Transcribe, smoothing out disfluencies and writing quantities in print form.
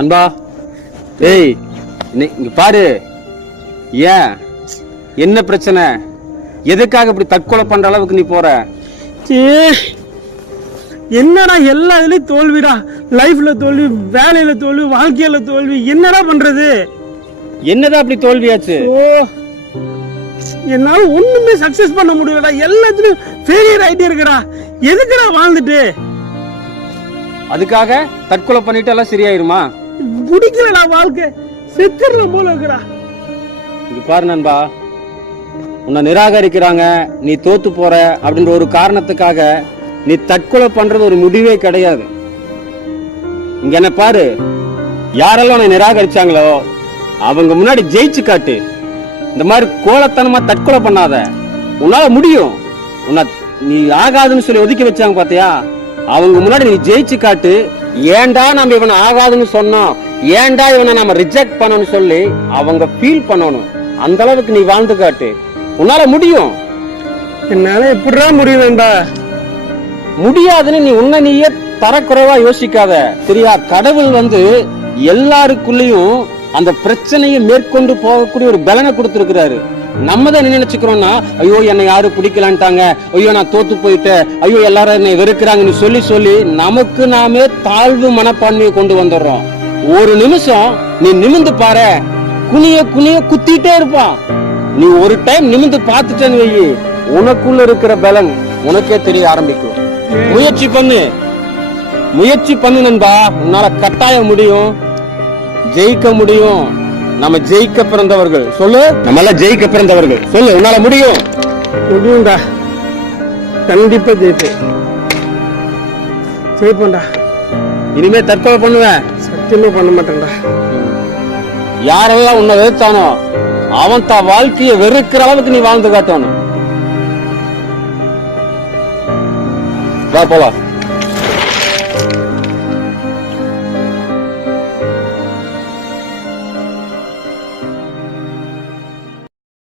நண்பா, ஏய் இங்க பாரு. ஏன் என்ன பிரச்சனை? எதுக்காக இப்படி தற்கொலை பண்ற அளவுக்கு நீ போற? என்னடா எல்லா இதுலயும் தோல்விடா. லைஃப்ல தோல்வி, வேலையில தோல்வி, வாழ்க்கையில தோல்வி. என்னடா பண்றது? என்னதான் அப்படி தோல்வியாச்சு? ஓ, என்னால ஒண்ணுமே சக்சஸ் பண்ண முடியலடா. எல்லாத்துலயும் ஃபெயிலியர் ஆயிட்டே இருக்கடா. எதுக்குடா வாழ்ந்துட்டு? அதுக்காக தற்கொலை பண்ணிட்டு எல்லாம் சரியாயிருமா? பிடிக்கலடா வாழ்க்கை. செத்துற போல இருக்குடா. இங்க பாரு நண்பா, உன்னை நிராகரிக்கிறாங்க, நீ தோத்து போற அப்படின்ற ஒரு காரணத்துக்காக நீ தற்கொலை பண்றது ஒரு முடிவே கிடையாது. இங்க என்ன பாரு, யாரெல்லாம் உன்னை நிராகரிச்சாங்களோ அவங்க முன்னாடி ஜெயிச்சு காட்டு. இந்த மாதிரி கோலத்தனமா தற்கொலை பண்ணாத. உன்னால முடியும். உன்னை நீ ஆகாதுன்னு சொல்லி ஒதுக்கி வச்சாங்க பாத்தியா, அவங்க முன்னாடி நீ ஜெயிச்சு காட்டு. ஏன்டா நம்ம இவனை ஆகாதுன்னு சொன்னோம், ஏன்டா இவனை நம்ம ரிஜெக்ட் பண்ணணும்னு சொல்லி அவங்க ஃபீல் பண்ணணும். அந்த அளவுக்கு நீ வாழ்ந்து காட்டு. உன்னால முடியும். என்னால எப்படிடா முடியும்டா? முடியாதுன்னு நீ உன்னை நீயே தரக்குறைவா யோசிக்காத. சரியா? கடவுள் எல்லாருக்குள்ளயும் அந்த பிரச்சனையை மேற்கொண்டு போகக்கூடிய ஒரு பலனை கொடுத்திருக்கிறாரு. நம்ம தான் என்ன நினைச்சுக்கிறோம்னா, ஐயோ என்னை யாரும் பிடிக்கலான்ட்டாங்க, ஐயோ நான் தோத்து போயிட்டேன், ஐயோ எல்லாரும் என்னை வெறுக்கிறாங்கன்னு சொல்லி சொல்லி நமக்கு நாமே தாழ்வு மனப்பான்மையை கொண்டு வந்துடுறோம். ஒரு நிமிஷம் நீ நிமிந்து பாரு, குனிய குனிய குத்திட்டே இருப்பான். நீ ஒரு டைம் நிமிந்து பார்த்துட்டேன்னு வை, உனக்குள்ள இருக்கிற பலன் உனக்கே தெரிய ஆரம்பிக்கும். முயற்சி பண்ணு நண்பா. உன்னால கட்டாயம் முடியும், ஜெயிக்க முடியும். நம்ம ஜெயிக்க பிறந்தவர்கள். சொல்லு, நம்ம எல்லாம் ஜெயிக்க பிறந்தவர்கள். சொல்லு, உன்னால முடியும். முடியும்டா, கண்டிப்பா ஜெயிப்பேன்டா. இனிமே தற்கொலை பண்ணுவேன்? சத்தியமா பண்ண மாட்டேன்டா. யாரெல்லாம் உன்னை வெறுத்தானோ அவன் தான் வாழ்க்கையை வெறுக்கிற அளவுக்கு நீ வாழ்ந்து காட்டணும். வா போலாம்.